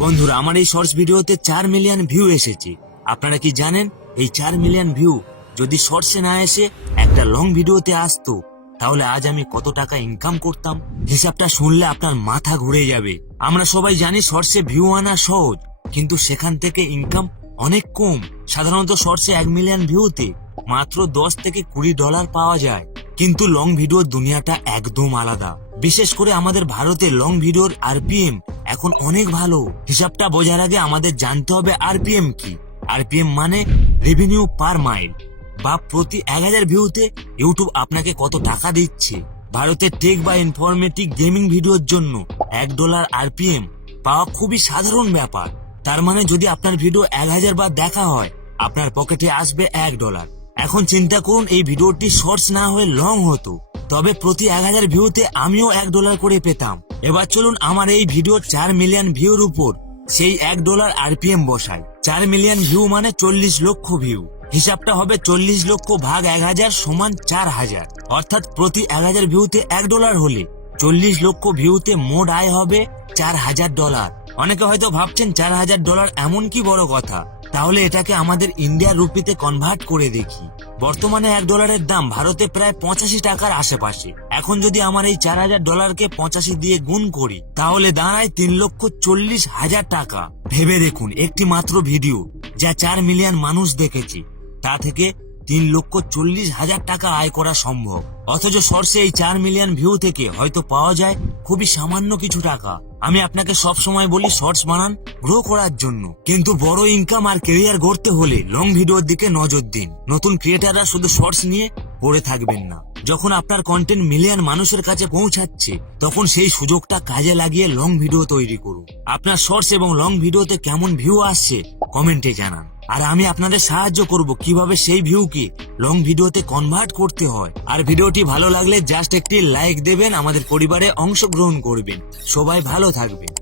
বন্ধুরা, আমার এই শর্টস ভিডিওতে 4 মিলিয়ন ভিউ এসেছে। আপনারা কি জানেন এই 4 মিলিয়ন ভিউ যদি শর্টসে না এসে একটা লং ভিডিওতে আসতো তাহলে আজ আমি কত টাকা ইনকাম করতাম? হিসাবটা শুনলে আপনার মাথা ঘুরে যাবে। আমরা সবাই জানি শর্টসে ভিউ আনা সহজ, কিন্তু সেখান থেকে ইনকাম অনেক কম। সাধারণত শর্টসে 1 মিলিয়ন ভিউতে মাত্র 10 থেকে $20 পাওয়া যায়, কিন্তু লং ভিডিওর দুনিয়াটা একদম আলাদা। বিশেষ করে আমাদের ভারতে লং ভিডিওর আরপিএম এখন অনেক ভালো। হিসাবটা বোঝার আগে আমাদের জানতে হবে আরপিএম কি। আরপিএম মানে রেভিনিউ পার মাইল, বা প্রতি 1000 ভিউতে ইউটিউব আপনাকে কত টাকা দিচ্ছে। ভারতে টেক বা ইনফরমেটিভ গেমিং ভিডিওর জন্য $1 আরপিএম পাওয়া খুবই সাধারণ ব্যাপার। তার মানে যদি আপনার ভিডিও 1000 বার দেখা হয় আপনার পকেটে আসবে $1। এখন চিন্তা করুন এই ভিডিওটি শর্টস না হয়ে লং হতো, তবে প্রতি 1000 ভিউতে আমিও $1 করে পেতাম। এবার চলুন আমার এই ভিডিও 4 মিলিয়ন ভিউর উপর সেই $1 আরপিএম বসাই। 4 মিলিয়ন ভিউ মানে 40 লক্ষ ভিউ। হিসাবটা হবে 40 লক্ষ ভাগ 1000 সমান 4000, অর্থাৎ প্রতি 1000 ভিউতে $1 হলে 40 লক্ষ ভিউতে মোট আয় হবে $4000। অনেকে হয়তো ভাবছেন $4000 এমন কি বড় কথা, তাহলে এটাকে আমাদের ইন্ডিয়ার রুপিতে কনভার্ট করে দেখি। বর্তমানে $1 দাম ভারতে প্রায় 85 টাকার আশেপাশে। এখন যদি আমার এই $4000কে 85 দিয়ে গুণ করি তাহলে দাঁড়ায় 3,40,000 টাকা। ভেবে দেখুন, একটি মাত্র ভিডিও যা 4 মিলিয়ন মানুষ দেখেছে তা থেকে 3,40,000 টাকা আয় করা সম্ভব। অথচ শর্টসে এই 4 মিলিয়ন ভিউ থেকে হয়তো পাওয়া যায় খুবই সামান্য কিছু টাকা। আমি আপনাকে সব সময় বলি শর্টস বানান গ্রো করার জন্য, কিন্তু বড় ইনকাম আর ক্যারিয়ার গড়তে হলে লং ভিডিওর দিকে নজর দিন। নতুন ক্রিয়েটাররা শুধু শর্টস নিয়ে পড়ে থাকবেন না। যখন আপনার কন্টেন্ট মিলিয়ন মানুষের কাছে পৌঁছাচ্ছে তখন সেই সুযোগটা কাজে লাগিয়ে লং ভিডিও তৈরি করুন। আপনার শর্টস এবং লং ভিডিওতে কেমন ভিউ আসছে কমেন্টে জানান, আর আমি আপনাদের সাহায্য করব কিভাবে সেই ভিউকে লং ভিডিওতে কনভার্ট করতে হয়। আর ভিডিওটি ভালো লাগলে জাস্ট একটি লাইক দেবেন, আমাদের পরিবারে অংশগ্রহণ করবেন। সবাই ভালো থাকবেন।